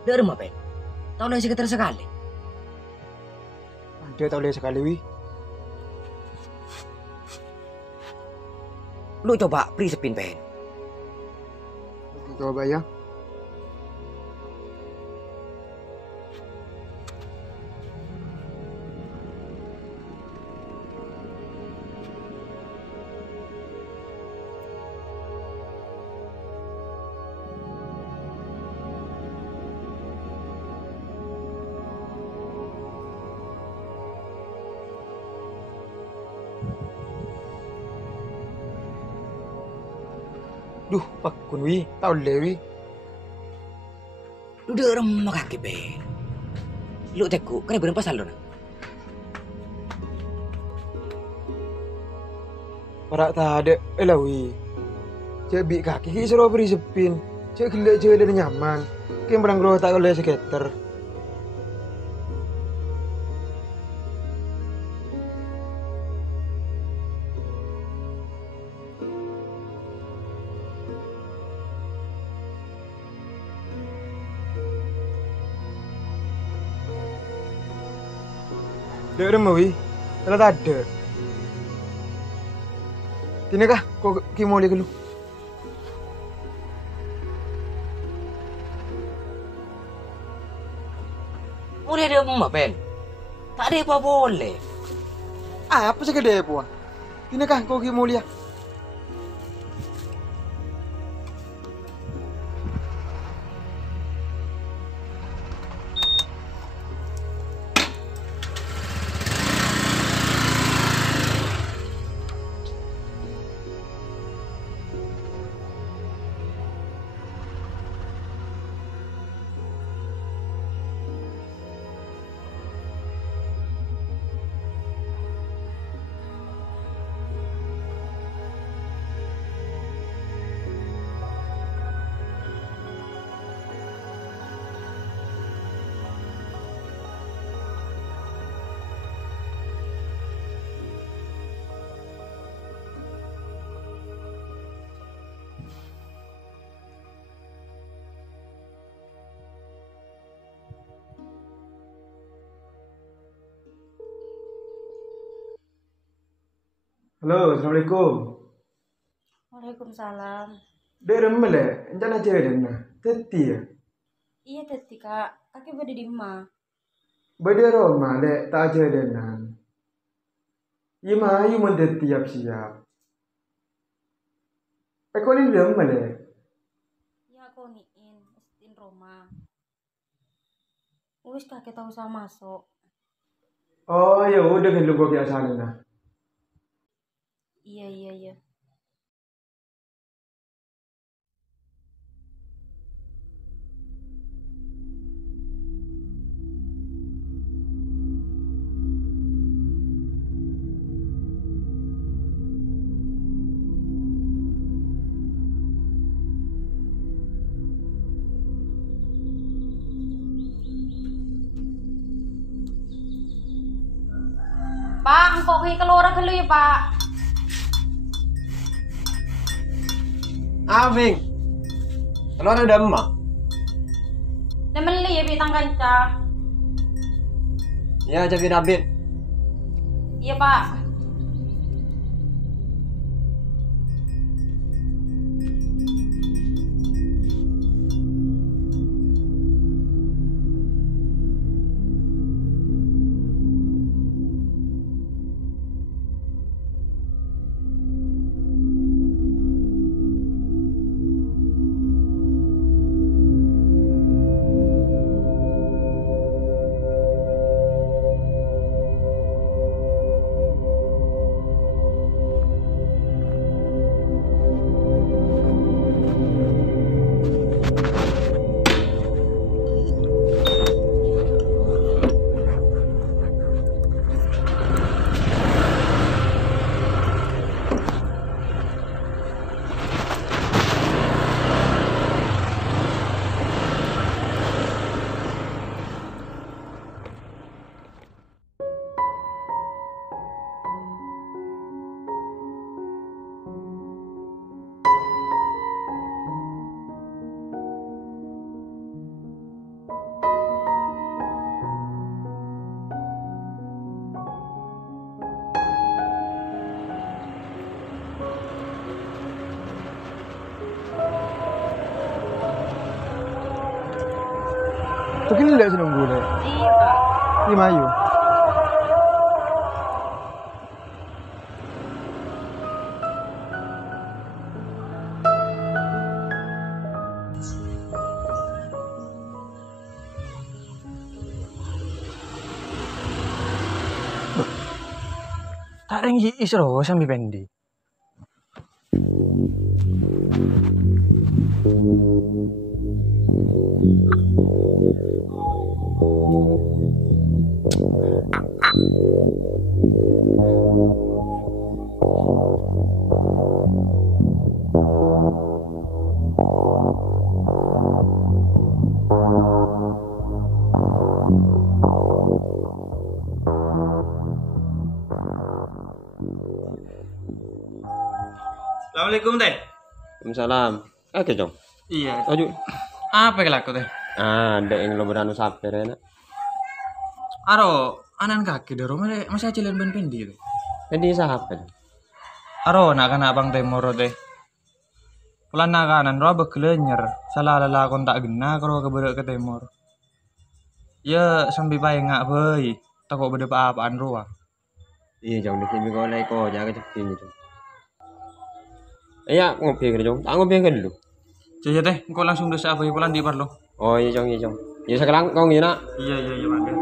Dari rumah pen. Tahu lagi sekitar sekali. Dia tahu lihat sekali wi. Lu coba prisepin pen. Oke, coba ya. Duh, Pak Kunwi, tahu Lewi. Lu dari rumah kaki pen. Lu teku, kena berapa pasal dong? Para tak ada, elawi. Cebi kaki ki suruh beri sepin. Cek gila cek dan nyaman. Kayak berang roh tak oleh seketer. Dek rumah wi, kalau tak ada. Tini kah, kau kimoli ke lu? Mulai dari rumah pen. Tak ada apa boleh. Apa sih kedai puan? Tini kah, kau kimoli ya? Halo, assalamualaikum. Waalaikumsalam. Dek rumah le, rencana cewek dan nah, teti ya. Iya tadi kak, kakek berada di rumah. Bade Roma le, tak cewek dan nah. Ima ayu mendeti siap siap. Kau ni rumah le. Iya aku estin rumah. Wis kakek tahu sama masuk. Oh ya udah kan lu gua biasa nah. Iya. Pak, engkau keluar dulu ya pak. Abing, kalau ada emak, Nemeli ya bitang kanca. ya jadi Abid. Iya pak. Tuh gila senunggu le. Iya, Pak. Di Mayu. Tak ada yang isro sambil pendi. Assalamualaikum teh. Waalaikumsalam. Oke, Jong. Iya. Ojo. Apa yang laku teh? Ada yang lo beranu saper ya, nak. Aro, anan kaki daro masih acilan ban pendi teh. Jadi sahabat. Aro nak kan abang teh moro teh. Pulan nakanan ro bekelenyer. Salah lalakon tak gena karo keberek ke temor. Ya sambil bae ngak bae. Takut beda apa-apaan ro. Iya, Jong. Di sini kau naik kau jaga cepet gitu. Iya, ngopi kan, Jong. Tak ngopi kan dulu. Jadi teh, engkau langsung dosa apa pulan di parlo. Oh, iya, Jong, iya, Jong. Ya sekarang kau ngina. Iya, Pak.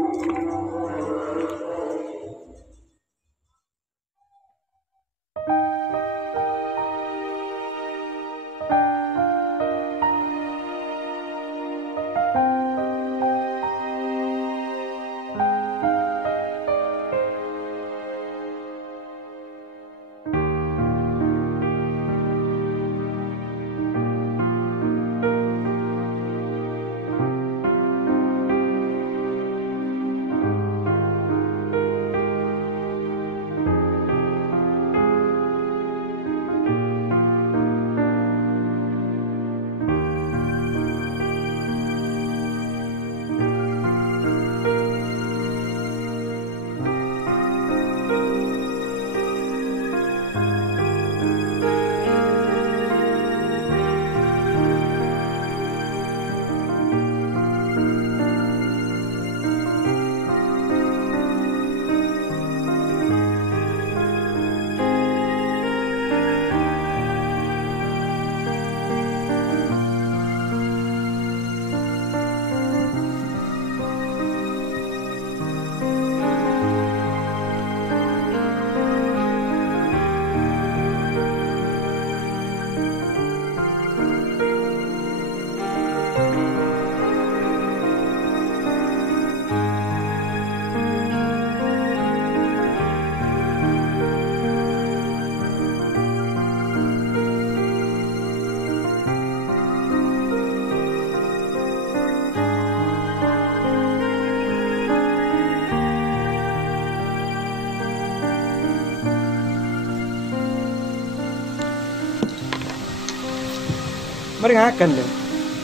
Mari ngakan le.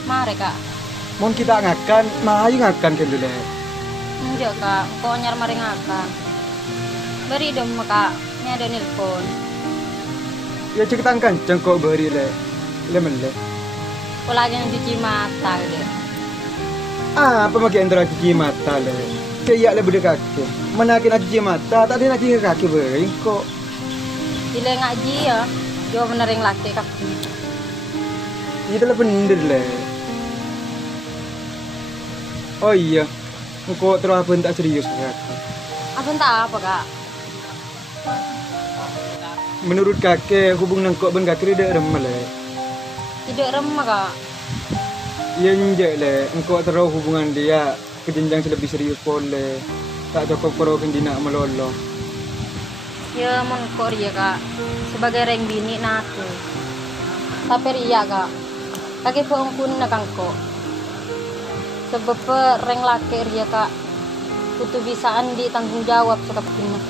Mari, Kak. Mau kita ngakan, Mayu ngakan kan dulu le. Enggak, Kak. Kok nyar mari ngakan. Beri dong, Kak. Ini ada nelpon. Ya ceketan kancang kok beri le. Lemon le. Aku lagi cuci mata gitu. Apa makin antara cuci mata le? Kayak le beda kaki. Menakin cuci mata, tak ada nak cuci kaki beri kok. Bila ngaji ya. Jauh bener yang laki, Kak. Itu lah bener le. Oh iya, kok terus apa tak serius kak? Apa entah apa, Kak? Menurut kakek hubungan kok ben kakek tidak remeh le. Tidak remah, Kak. Iya njek le, engkau terus hubungan dia ke jenjang lebih serius boleh. Tak cukup kalau kendina melolo. Ya mengkor ya, Kak. Sebagai reng bini natu. Tapi iya, Kak. Kaki pengkun na kangko. Sebab reng laki ria, Kak. Kutu bisaan di tanggung jawab sa kapatnya.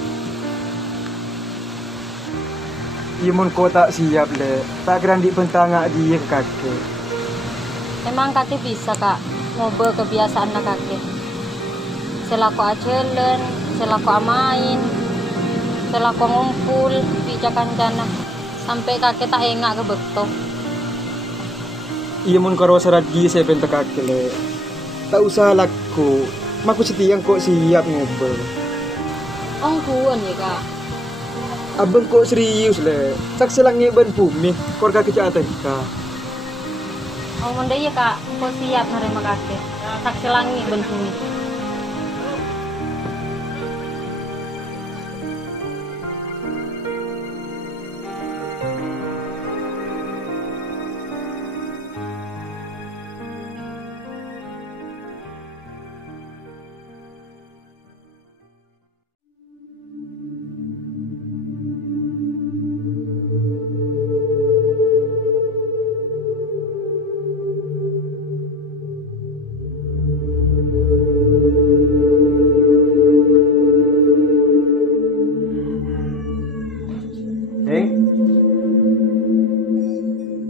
Iya mon kau tak siap le, tak kira di pentangak dia ke kakek. Memang kaki bisa, Kak. Ngobrol kebiasaan na kaki. Selaku acelen, selaku amain, selaku ngumpul, pijakan jana. Sampai kakek tak engak ke beto. Iya mon kau serat dia saya bentak kakek le. tak usah laku. Maku setiang kok siap ngobrol. Ong kuon ya kak. Abang kok serius le. Saksi langit ban bumi. Keluarga kejahatan kita. Ong mende ya kak. Kok siap nerima kakek. Saksi langit ben bumi. Ding,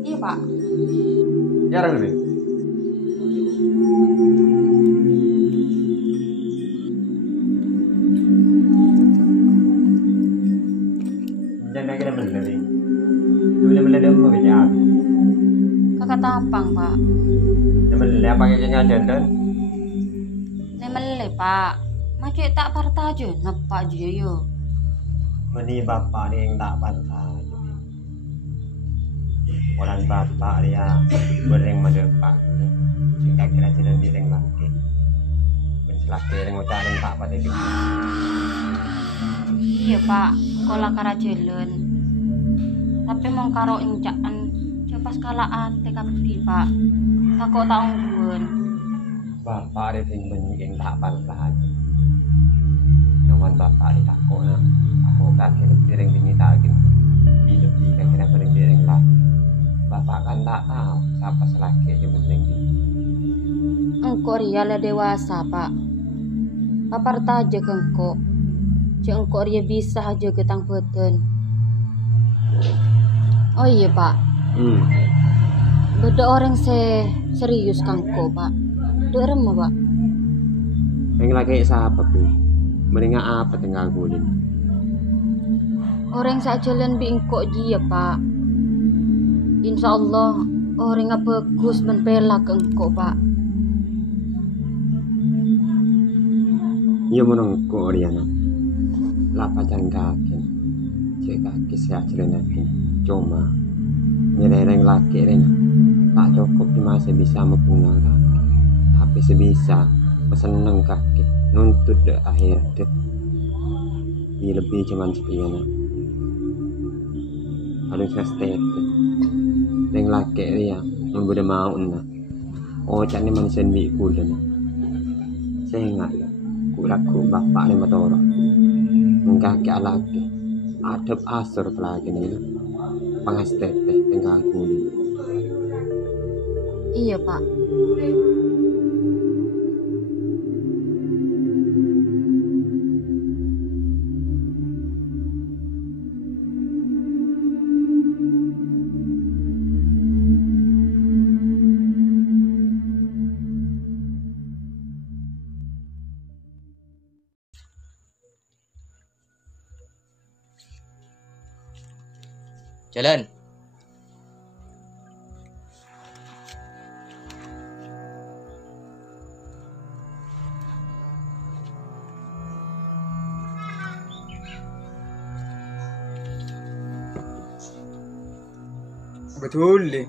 Iya pak. jarang lebih. Jangan kira bener Ding. Bener-bener dia mau bicara. Kakak tapang pak. Bener apa kayaknya jandan. Nemele pak. Macet tak parta aja. Nepak aja yo. Meni bapak dia yang tak pantas. Orang bapak dia bereng mendepak. Kita kira jandan dia yang laki. Laki yang ngucap yang tak pada gitu. Iya pak. Sekolah Karajelon. Tapi mau karo incakan. Coba skala ate kapi pak. Takut tak ungguan. Bapak dia yang benci yang tak pantas. Nyaman bapak dia takut nak. Aku kakek dia yang benci tak gitu. Lebih kakek dia yang laki. Bapak kan tak tahu siapa selaki yang penting dia. Engkau ria lah dewasa pak. Papar taja ke engkau. Cik engkau ria bisa aja ketang beten. Oh iya pak. Beda orang serius kangko pak. Derem pak. Yang laki siapa pi? Mendingan apa tinggal gulin. Orang sak jalan bi engkau dia pak. Insya Allah orang bagus menpela ke engkau pak. Iya menengku Oriana. Lapacan kaki. Cek kaki saya celenakin. Cuma nyereng laki Rena. Tak cukup masih bisa mempunang kaki. Tapi sebisa peseneng kaki. Nuntut de akhirat deh. Iya lebih cuman sepiana. Harus nastete. Reng laki dia membeda mau na. Oh cak ni manusia bi kuda na. Saya ingat ya. Kulaku bapak ni matoro. Mengkaki alaki. Adab asur pelagi ni. Pangastete tinggal kuli. Iya pak. Jalan. Betul le.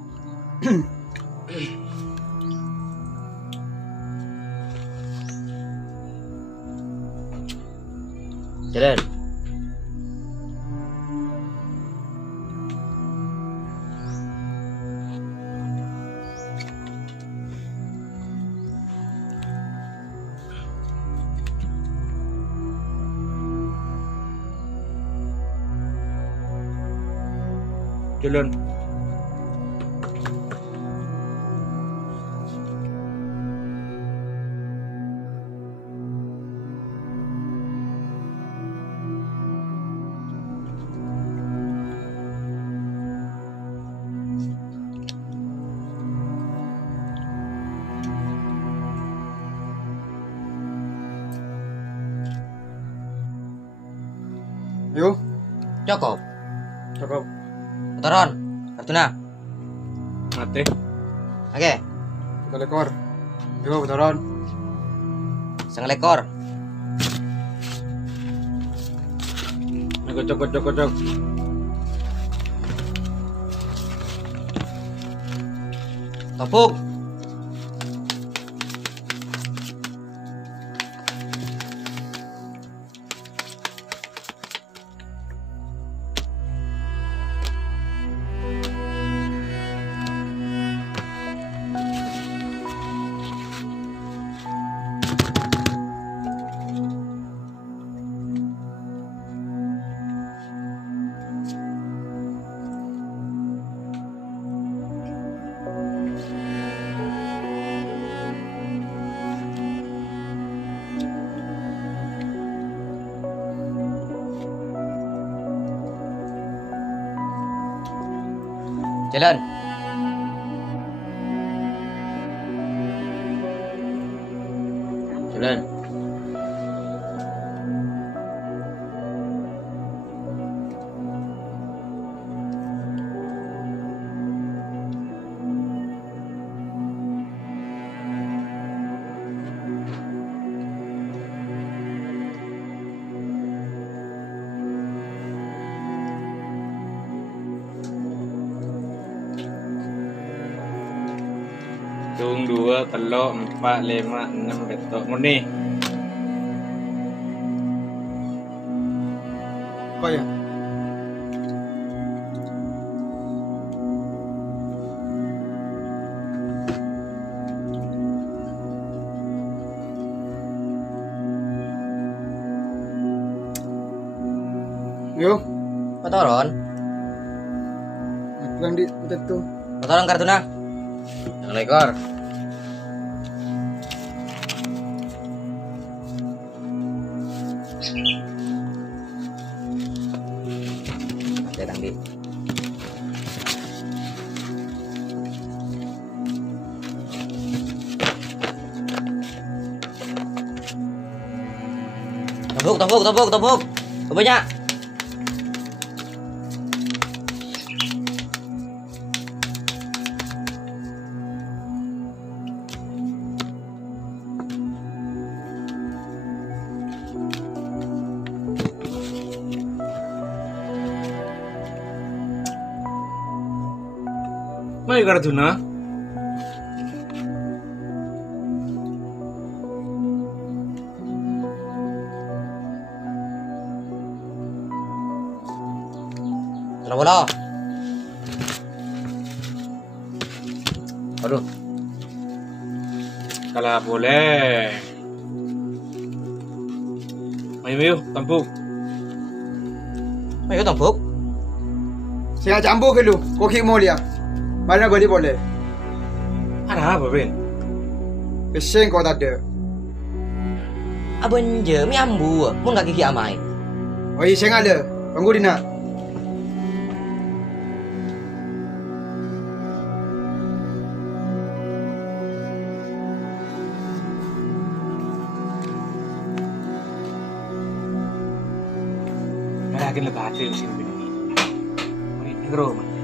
Jalan. Jalan. Yo, Cukup. cakap. Motoron. Kartuna. Mate, Oke. kita lekor. Yo, betoron. Setengah ekor. Kocok. Topuk. Jalan. Jalan. Tung 2, telok 4, 5, 6 betok. Murni. Apa ya? Yo, Kotoron. bukan di itu. Kotoron kartuna. Setengah ekor. Datang di. Topuk. Banyak. Mai Kartuna. Bola bola. Aduh. Kalau boleh. Mayu, tampuk. Ayo tampuk. Saya campur ke lu. Koki mau lihat. Mana boleh. Ada apa, Ben? Peseng kau tak ada. Abang je, mi ambu. Mun gak gigi amai. Oh iya, saya ada. Tunggu Dina. Lagi lebih hati mesin Ben. Ini negro, man.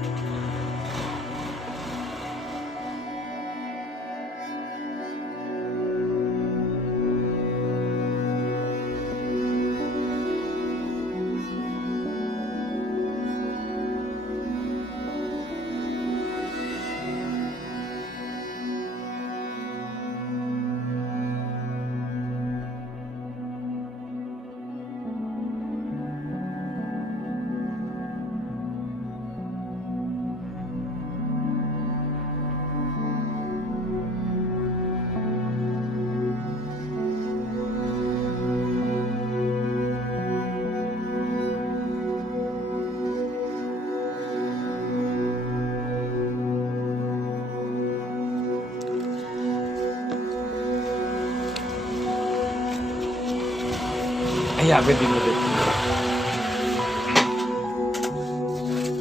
Iya, Ben di mulut.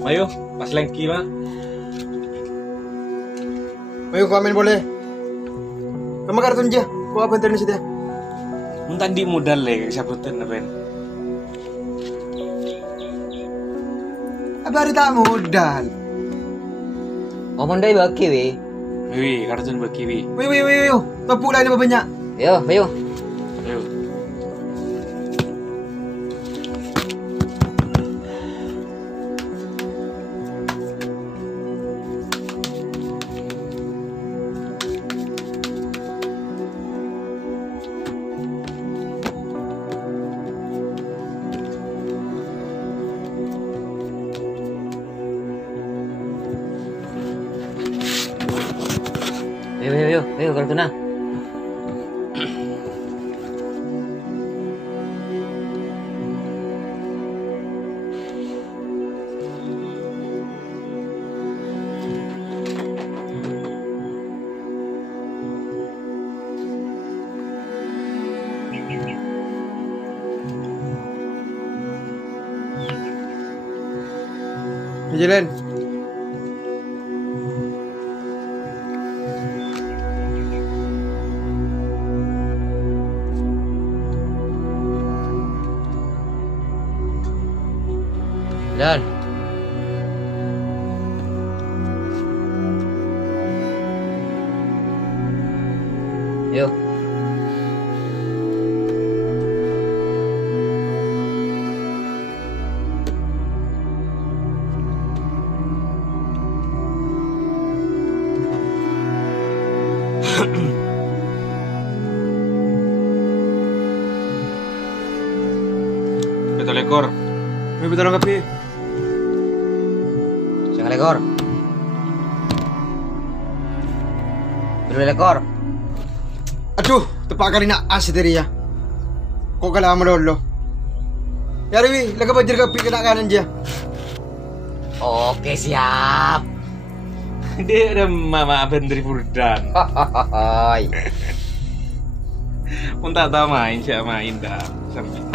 Mayu, pas lengki mah. Ayo komen boleh. Kamu kartun aja. Kau apa internet situ? Mun tadi modal le sabutan Ben. Apa hari tak modal? Omong dai baki we. Wih, kartun bagi wi. Wih. Tepuk lain apa banyak? Yo, ayo. Ayo. Ayo, kartun na. Jalan. Dan. Yo. Betul ekor. Wih, betul kapi. Jangan lekor. Belum lekor. Aduh, tepak kali nak as tadi ya. Kok kalah sama dulu. Ya Dewi, laga bajar kapi kena kanan dia. Oke, siap. Dia ada mama Bendri Furdan. Hai. Pun tak tahu main, siapa main dah. Sampai.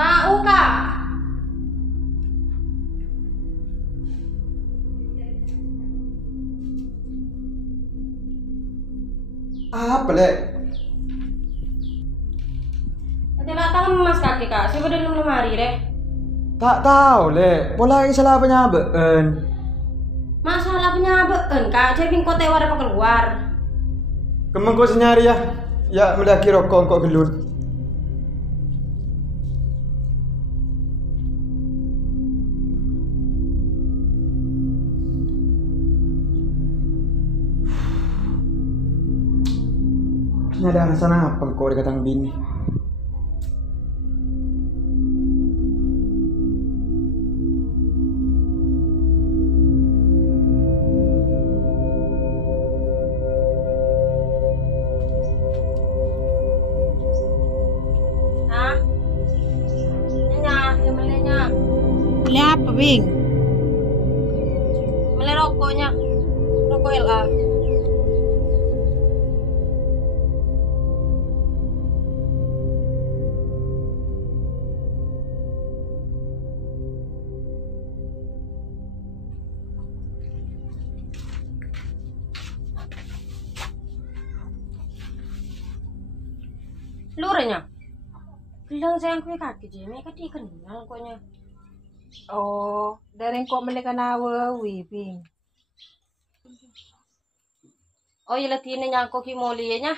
Kak Uka. Apa lek? Nanti lah tangan mas kaki kak. Siapa dalam lemari deh. Tak tahu lek. Pola yang salah penyabaan. Masalah penyabaan kak. Jadi kau tewar apa keluar. Kemeng kau senyari ya. Ya mendaki rokok kok gelut. Ini ada alasan apa kau dikatakan bini? Hah? Nanya, yang belinya. Beli apa, Bing? Beli rokoknya. Rokok LA. Lurenya. Bilang sayang kue kaki je, mereka dikenal koknya. Oh, dari kok mereka nawa, Bing. Oh iya latine nyangko ki moli nya.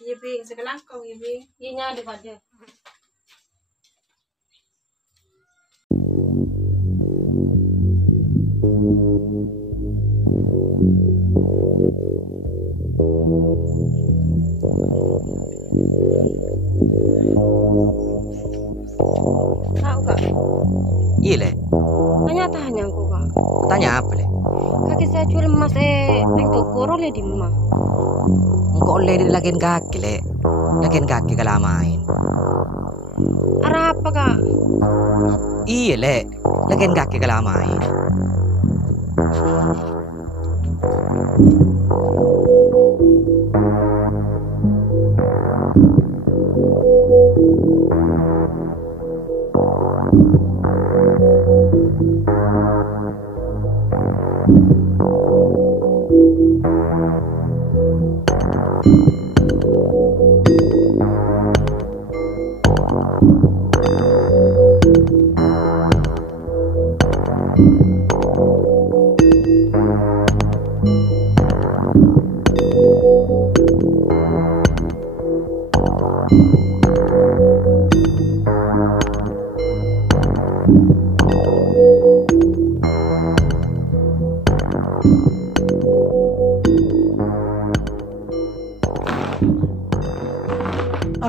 Iya, Bing. Sekarang kau, Bing. Iya nya di pada. Tahu kak? Iya, Le. Tanya aku kak. Tanya apa, Le? Kaki saya jual emas neng toko le di mah. Engkau oleh di lakin kaki, Le. Lakin kaki kalau main. Arah apa kak? Iya, Le. Lakin kaki kalau main.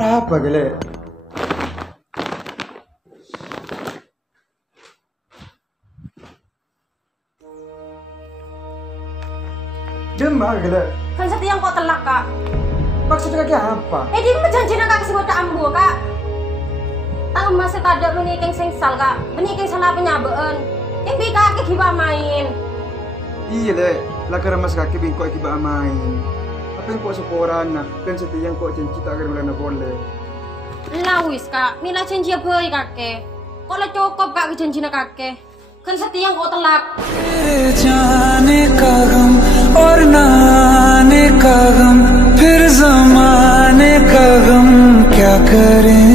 Apa gele? Demam gele. Kan setiang kok telak kak. Maksudnya kaki apa? Dia berjanji nak kasih botak ambu kak. Tahu masih kada menikeng sengsal kak. Menikeng salah penyabaan. Yang bi kaki kiba main. Iya le, lah karena mas kaki bingkok kiba main. Apa yang kok seporan nak? Kan setiang kok janji tak akan boleh boleh. Lawis kak, mila janji apa kakek? Kok lah cukup kak janji nak kakek? Kan setiang kok telak. जाने का गम और ना आने का गम फिर जमाने का गम क्या करें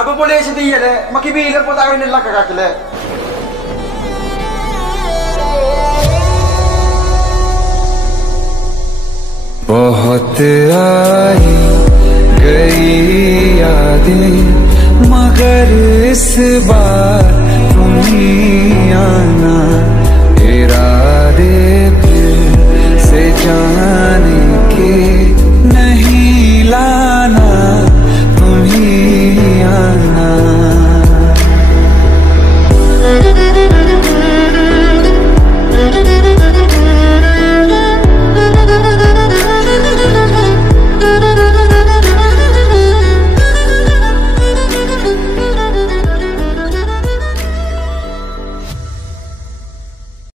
Apa boleh setia le? Makibilang po tayo nila kakakile. बहुत आई गई यादें मगर इस बार